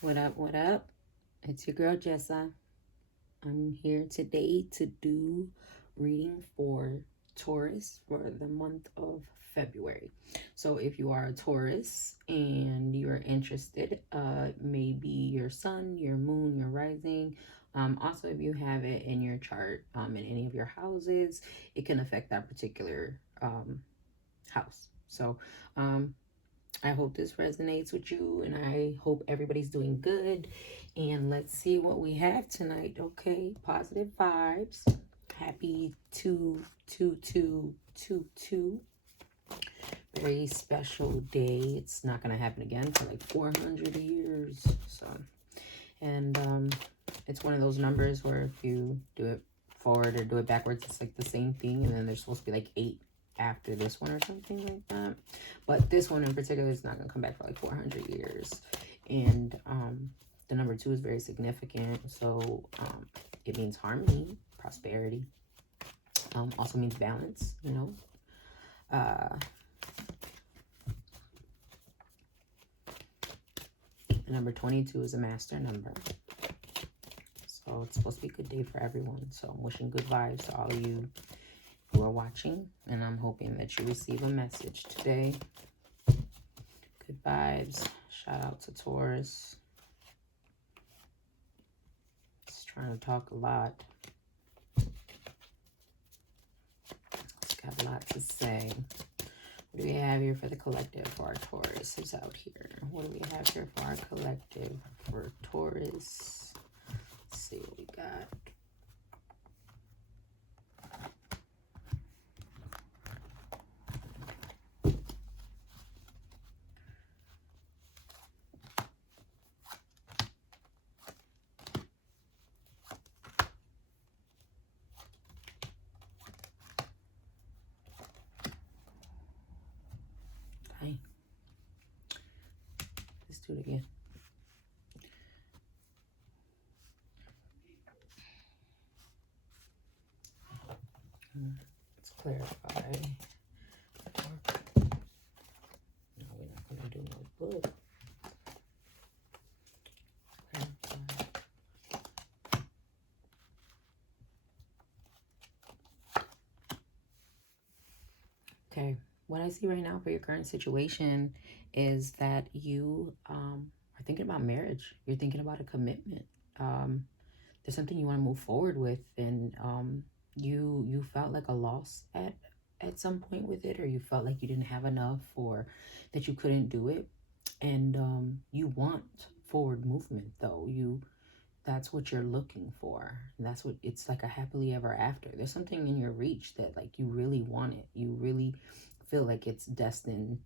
What up, what up? It's your girl Jessa. I'm here today to do reading for Taurus for the month of February. So if you are a Taurus and you're interested, maybe your sun, your moon, your rising. Also, if you have it in your chart, in any of your houses, it can affect that particular house. So I hope this resonates with you, and I hope everybody's doing good. And let's see what we have tonight. Okay, positive vibes. Happy 2/2/2/2. Very special day. It's not gonna happen again for like 400 years. So, and it's one of those numbers where if you do it forward or do it backwards, it's like the same thing, and then there's supposed to be like 8 after this one or something like that. But this one in particular is not going to come back for like 400 years. And the number 2 is very significant. So it means harmony, prosperity. Also means balance, you know. Number 22 is a master number. So it's supposed to be a good day for everyone. So I'm wishing good vibes to all of you who are watching, and I'm hoping that you receive a message today. Good vibes. Shout out to Taurus. Just trying to talk a lot. It's got a lot to say. What do we have here for the collective for our Taurus who's out here? What do we have here for our collective for Taurus? Let's see what we got. Let's do it again. Let's clarify. No, we're not going to do no book. Clarify. Okay. What I see right now for your current situation is that you are thinking about marriage. You're thinking about a commitment. There's something you want to move forward with, and you felt like a loss at some point with it, or you felt like you didn't have enough, or that you couldn't do it, and you want forward movement though. That's what you're looking for. And that's what it's like, a happily ever after. There's something in your reach that like you really want it. You really feel like it's destined,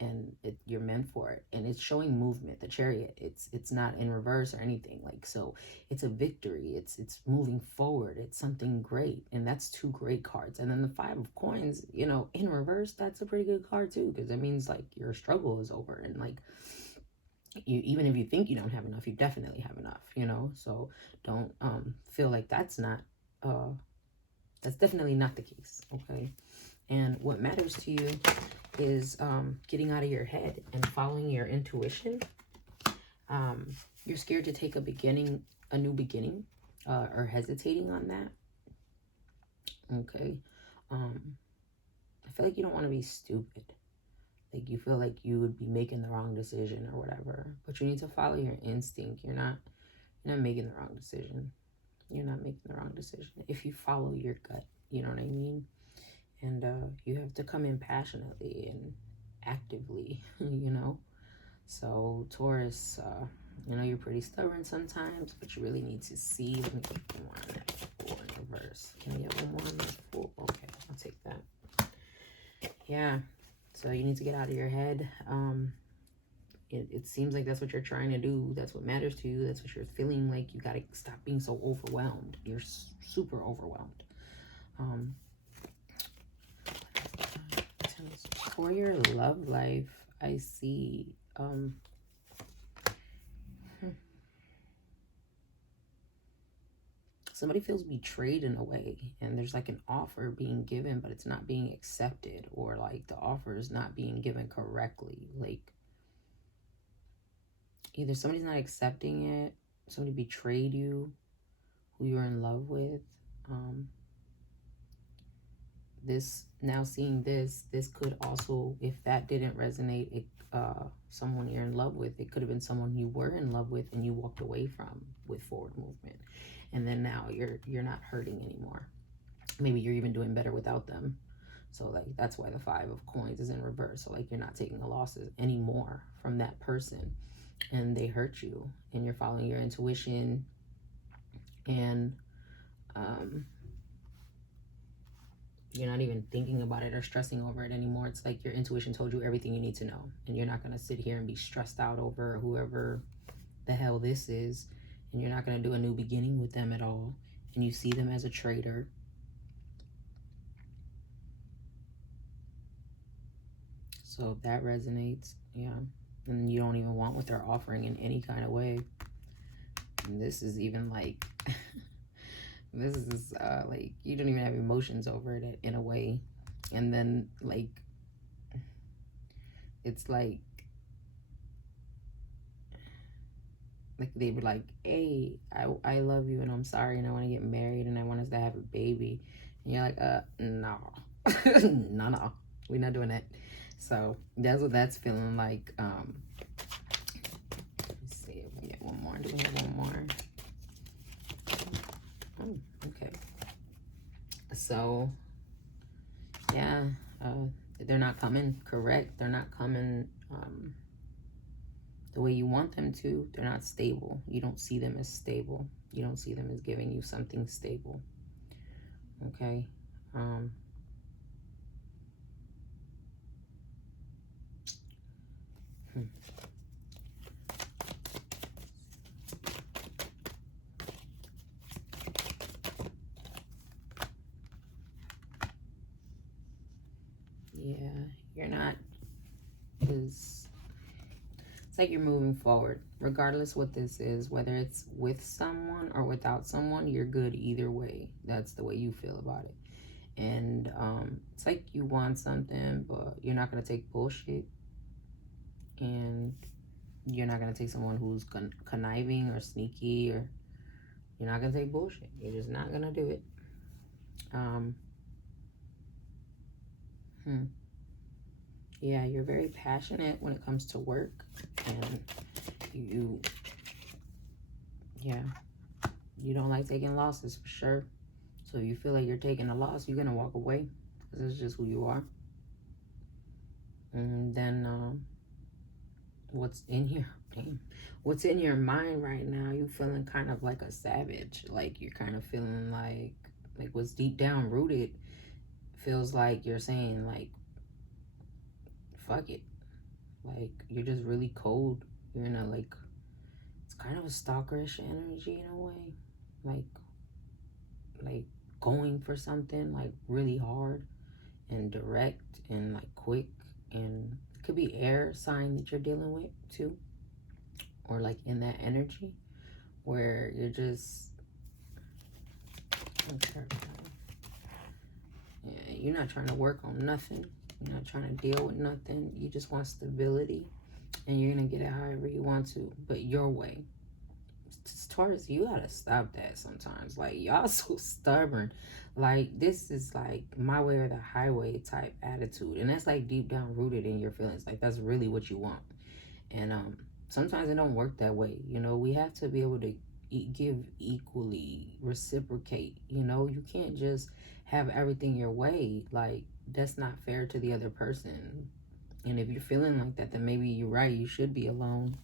and you're meant for it. And it's showing movement. The Chariot, it's not in reverse or anything. Like, so it's a victory. It's moving forward. It's something great. And that's 2 great cards. And then the 5 of Coins, you know, in reverse, that's a pretty good card too, because it means like your struggle is over, and like you, even if you think you don't have enough, you definitely have enough, you know. So don't feel like that's definitely not the case. Okay. And what matters to you is getting out of your head and following your intuition. You're scared to take a new beginning, or hesitating on that. Okay. I feel like you don't want to be stupid. Like you feel like you would be making the wrong decision or whatever, but you need to follow your instinct. You're not making the wrong decision. You're not making the wrong decision if you follow your gut. You know what I mean? And you have to come in passionately and actively, you know. So Taurus, you know, you're pretty stubborn sometimes, but you really need to see. Let me get one on that 4 in reverse. Can we get one more on that 4? Okay, I'll take that. Yeah. So you need to get out of your head. It seems like that's what you're trying to do. That's what matters to you. That's what you're feeling like. You got to stop being so overwhelmed. You're super overwhelmed. For your love life, I see somebody feels betrayed in a way, and there's like an offer being given, but it's not being accepted, or like the offer is not being given correctly. Like Either somebody's not accepting it, somebody betrayed you, who you're in love with. This, now seeing this could also, if that didn't resonate, it, someone you're in love with, it could have been someone you were in love with and you walked away from with forward movement, and then now you're not hurting anymore. Maybe you're even doing better without them. So like that's why the 5 of coins is in reverse. So like you're not taking the losses anymore from that person, and they hurt you, and you're following your intuition, and you're not even thinking about it or stressing over it anymore. It's like your intuition told you everything you need to know, and you're not going to sit here and be stressed out over whoever the hell this is, and you're not going to do a new beginning with them at all, and you see them as a traitor. So if that resonates, yeah, and you don't even want what they're offering in any kind of way. And this is even like this is like you don't even have emotions over it in a way. And then like it's like they were like, hey, I love you and I'm sorry and I want to get married and I want us to have a baby, and you're like, no. no, we're not doing that. So that's what that's feeling like. Let's see if we get one more. Do we have one more? Oh, okay. So yeah, they're not coming correct. They're not coming the way you want them to. They're not stable. You don't see them as stable. You don't see them as giving you something stable. Okay. Yeah, you're not as, it's like you're moving forward. Regardless what this is, whether it's with someone or without someone, you're good either way. That's the way you feel about it. And it's like you want something, but you're not going to take bullshit. And you're not going to take someone who's conniving or sneaky, or you're not going to take bullshit. You're just not going to do it. Yeah, you're very passionate when it comes to work, and you don't like taking losses for sure. So if you feel like you're taking a loss, you're gonna walk away because it's just who you are. And then what's in your mind right now? You feeling kind of like a savage, like you're kind of feeling like what's deep down rooted feels like you're saying like, fuck it. Like you're just really cold. You're in a like, it's kind of a stalkerish energy in a way, like going for something like really hard and direct and like quick. And it could be air sign that you're dealing with too, or like in that energy where you're just, yeah, you're not trying to work on nothing. You're not trying to deal with nothing. You just want stability, and you're gonna get it however you want to, but your way. Taurus, you gotta stop that sometimes. Like, y'all so stubborn. Like, this is like my way or the highway type attitude, and that's like deep down rooted in your feelings. Like, that's really what you want. And sometimes it don't work that way. You know, we have to be able to give equally, reciprocate. You know, you can't just have everything your way. Like, that's not fair to the other person. And if you're feeling like that, then maybe you're right. You should be alone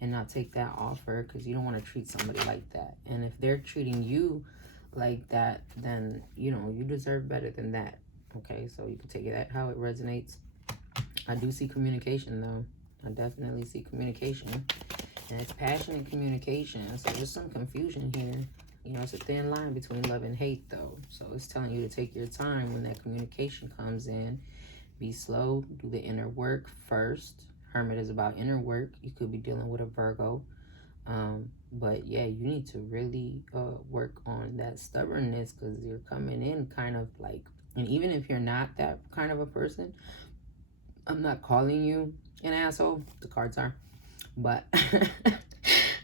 and not take that offer, because you don't want to treat somebody like that. And if they're treating you like that, then you know you deserve better than that. Okay, so you can take it how it resonates. I do see communication though. I definitely see communication, and it's passionate communication. So there's some confusion here. You know, it's a thin line between love and hate though. So it's telling you to take your time when that communication comes in. Be slow, do the inner work first. Hermit is about inner work. You could be dealing with a Virgo. But yeah, you need to really work on that stubbornness, because you're coming in kind of like, and even if you're not that kind of a person, I'm not calling you an asshole. The cards are. But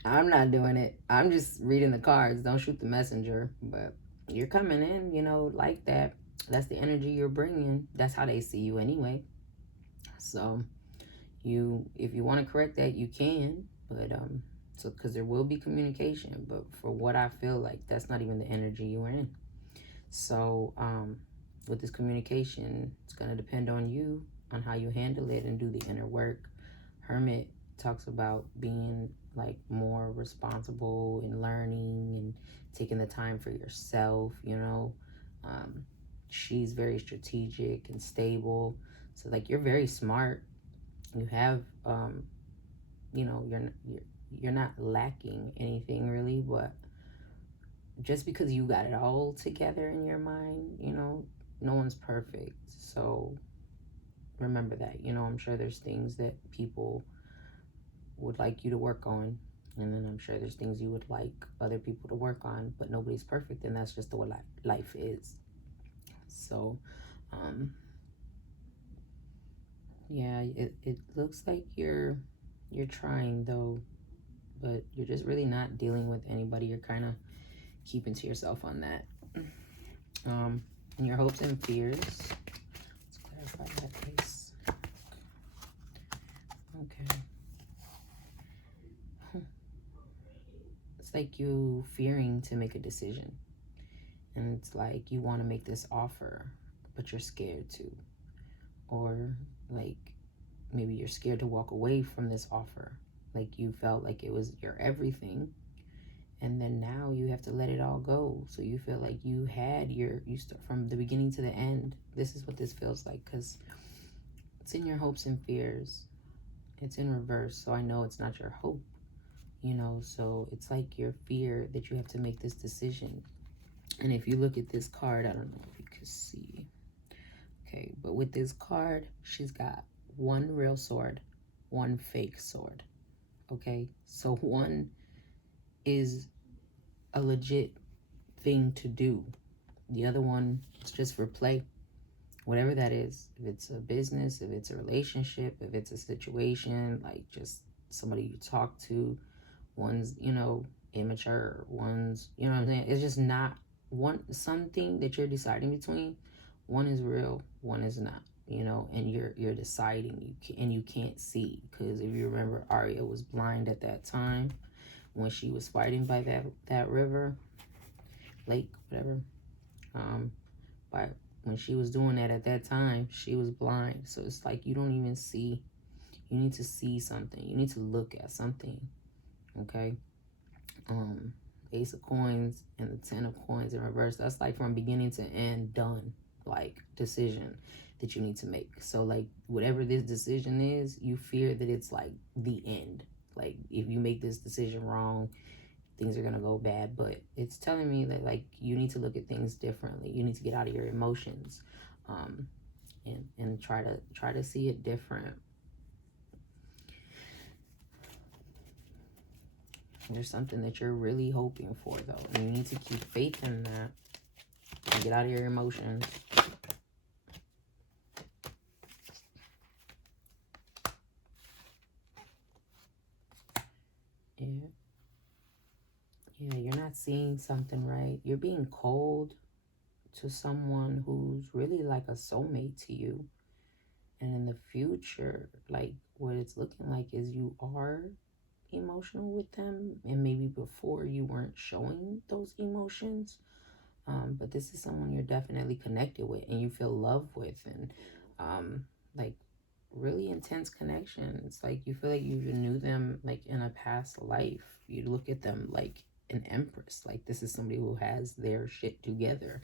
I'm not doing it. I'm just reading the cards. Don't shoot the messenger. But you're coming in, you know, like that. That's the energy you're bringing. That's how they see you anyway. So if you want to correct that, you can. But so because there will be communication. But for what I feel like, that's not even the energy you were in. So with this communication, it's going to depend on you, on how you handle it and do the inner work. Hermit talks about being like more responsible and learning and taking the time for yourself, you know. She's very strategic and stable. So like you're very smart. You have you know, you're not lacking anything really, but just because you got it all together in your mind, you know, no one's perfect. So remember that, you know, I'm sure there's things that people would like you to work on. And then I'm sure there's things you would like other people to work on, but nobody's perfect. And that's just the way life is. So, yeah, it looks like you're trying though, but you're just really not dealing with anybody. You're kind of keeping to yourself on that. And your hopes and fears. Let's clarify that case. Okay. It's like you fearing to make a decision. And it's like you want to make this offer, but you're scared to. Or like maybe you're scared to walk away from this offer. Like you felt like it was your everything. And then now you have to let it all go. So you feel like you had you start from the beginning to the end. This is what this feels like, because it's in your hopes and fears. It's in reverse. So I know it's not your hope, you know. So it's like your fear that you have to make this decision. And if you look at this card, I don't know if you can see. Okay, but with this card, she's got one real sword, one fake sword. Okay, so one is a legit thing to do. The other one is just for play. Whatever that is. If it's a business, if it's a relationship, if it's a situation, like just somebody you talk to, one's, you know, immature, one's, you know what I'm saying? It's just not something that you're deciding between. One is real, one is not, you know, and you're deciding, you can't see, because if you remember, Arya was blind at that time when she was fighting by that river, lake, whatever. But when she was doing that at that time, she was blind. So it's like you don't even see. You need to see something. You need to look at something. Okay. Ace of coins and the 10 of coins in reverse. That's like from beginning to end, done. Like decision that you need to make. So like whatever this decision is, you fear that it's like the end. Like if you make this decision wrong, things are gonna go bad. But it's telling me that like you need to look at things differently. You need to get out of your emotions, and try to see it different. There's something that you're really hoping for though, and you need to keep faith in that and get out of your emotions. Yeah, you're not seeing something right. You're being cold to someone who's really like a soulmate to you. And in the future, like what it's looking like is you are emotional with them, and maybe before you weren't showing those emotions, but this is someone you're definitely connected with and you feel love with, and like really intense connection. It's like you feel like you knew them like in a past life. You look at them like an empress, like this is somebody who has their shit together.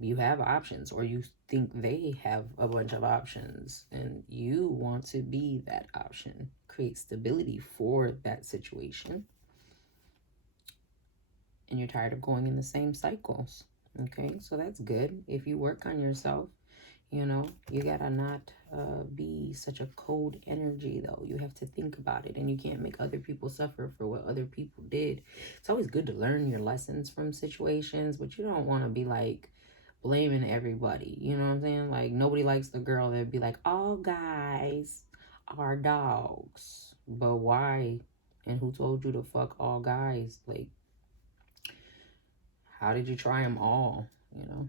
You have options, or you think they have a bunch of options, and you want to be that option, create stability for that situation, and you're tired of going in the same cycles. Okay, so that's good. If you work on yourself, you know, you gotta not be such a cold energy though. You have to think about it, and you can't make other people suffer for what other people did. It's always good to learn your lessons from situations, but you don't want to be like blaming everybody. You know what I'm saying? Like nobody likes the girl that'd be like, all guys are dogs. But why? And who told you to fuck all guys? Like, how did you try them all? You know?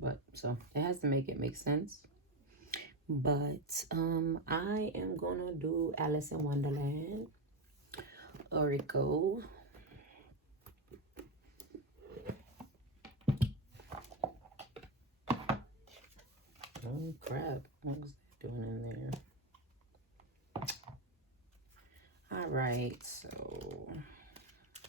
But so it has to make it make sense. But I am gonna do Alice in Wonderland. Oracle. Oh crap. What is that doing in there? Alright, so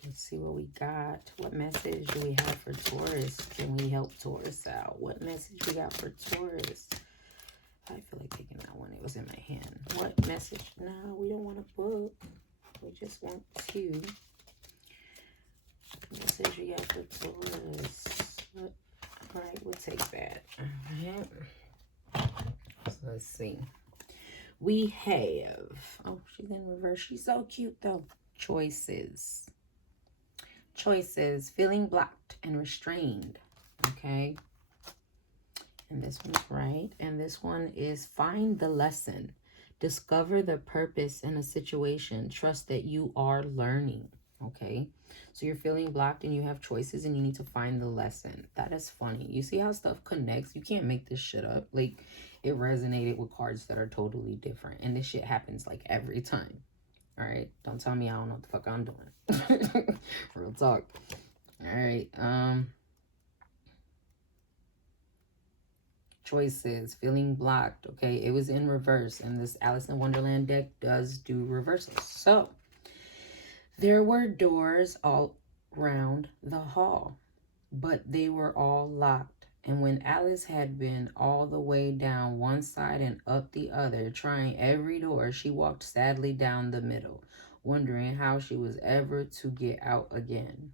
let's see what we got. What message do we have for Taurus? Can we help Taurus out? What message we got for Taurus? I feel like taking that one. It was in my hand. What message? No, we don't want a book. We just want two. What message we got for Taurus? What? All right, we'll take that. All right. So let's see. We have, oh, she's in reverse. She's so cute though. Choices. Choices. Feeling blocked and restrained. Okay. And this one's right. And this one is find the lesson. Discover the purpose in a situation. Trust that you are learning. Okay. So you're feeling blocked and you have choices and you need to find the lesson. That is funny. You see how stuff connects? You can't make this shit up. Like, it resonated with cards that are totally different. And this shit happens like every time. All right. Don't tell me I don't know what the fuck I'm doing. Real talk. All right. Choices, feeling blocked. Okay, it was in reverse, and this Alice in Wonderland deck does do reversals. So there were doors all round the hall, but they were all locked. And when Alice had been all the way down one side and up the other, trying every door, she walked sadly down the middle, wondering how she was ever to get out again.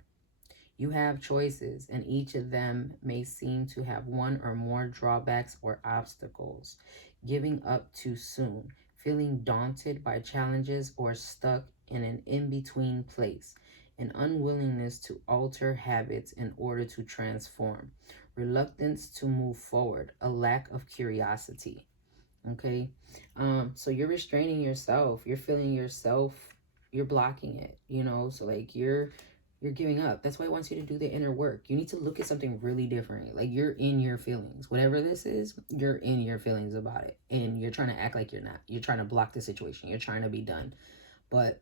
You have choices, and each of them may seem to have one or more drawbacks or obstacles. Giving up too soon, feeling daunted by challenges or stuck in an in-between place, an unwillingness to alter habits in order to transform, reluctance to move forward, a lack of curiosity. Okay, so you're restraining yourself. You're feeling yourself. You're blocking it. You know, so like you're giving up. That's why it wants you to do the inner work. You need to look at something really different. Like, you're in your feelings. Whatever this is, you're in your feelings about it. And you're trying to act like you're not. You're trying to block the situation. You're trying to be done. But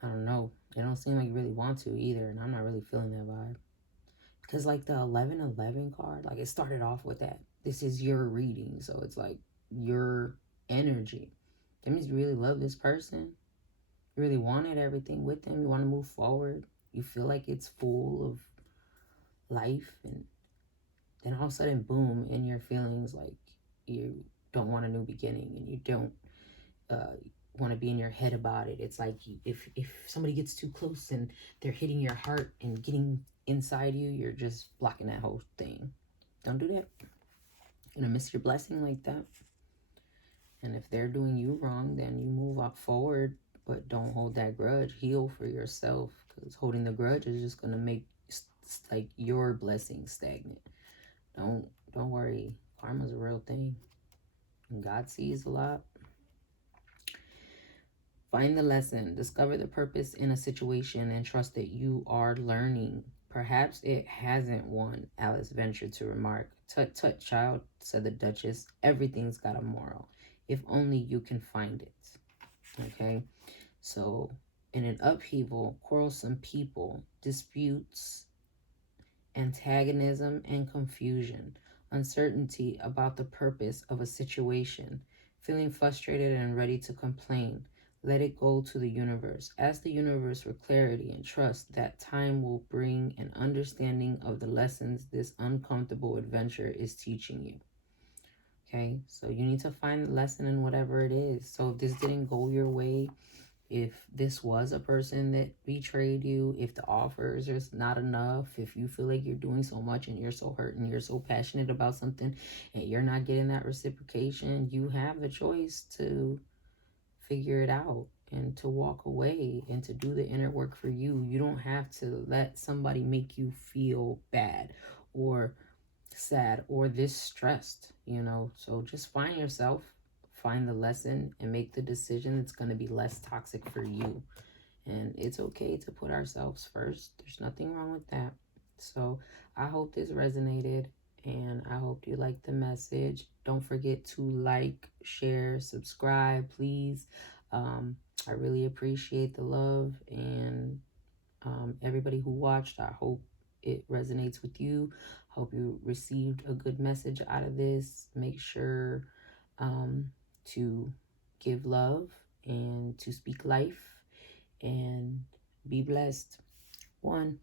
I don't know. It don't seem like you really want to either. And I'm not really feeling that vibe. Because like the 1111 card, like it started off with that. This is your reading. So it's like your energy. That means you really love this person. You really wanted everything with them. You want to move forward. You feel like it's full of life. And then all of a sudden, boom, in your feelings, like you don't want a new beginning and you don't want to be in your head about it. It's like if somebody gets too close and they're hitting your heart and getting inside you, you're just blocking that whole thing. Don't do that. You're going to miss your blessing like that. And if they're doing you wrong, then you move up forward. But don't hold that grudge. Heal for yourself, because holding the grudge is just gonna make like your blessing stagnant. Don't worry. Karma's a real thing, and God sees a lot. Find the lesson. Discover the purpose in a situation, and trust that you are learning. Perhaps it hasn't won. Alice ventured to remark. Tut tut, child, said the Duchess. Everything's got a moral. If only you can find it. Okay. So, in an upheaval, quarrelsome people, disputes, antagonism, and confusion, uncertainty about the purpose of a situation, feeling frustrated and ready to complain, let it go to the universe. Ask the universe for clarity and trust that time will bring an understanding of the lessons this uncomfortable adventure is teaching you. Okay, so you need to find the lesson in whatever it is. So if this didn't go your way, if this was a person that betrayed you, if the offer is just not enough, if you feel like you're doing so much and you're so hurt and you're so passionate about something and you're not getting that reciprocation, you have the choice to figure it out and to walk away and to do the inner work for you. You don't have to let somebody make you feel bad or sad or this stressed, you know. So just find yourself find the lesson and make the decision that's going to be less toxic for you. And it's okay to put ourselves first. There's nothing wrong with that. So I hope this resonated, and I hope you liked the message. Don't forget to like, share, subscribe, please. I really appreciate the love, and everybody who watched, I hope it resonates with you. Hope you received a good message out of this. Make sure to give love and to speak life, and be blessed. One.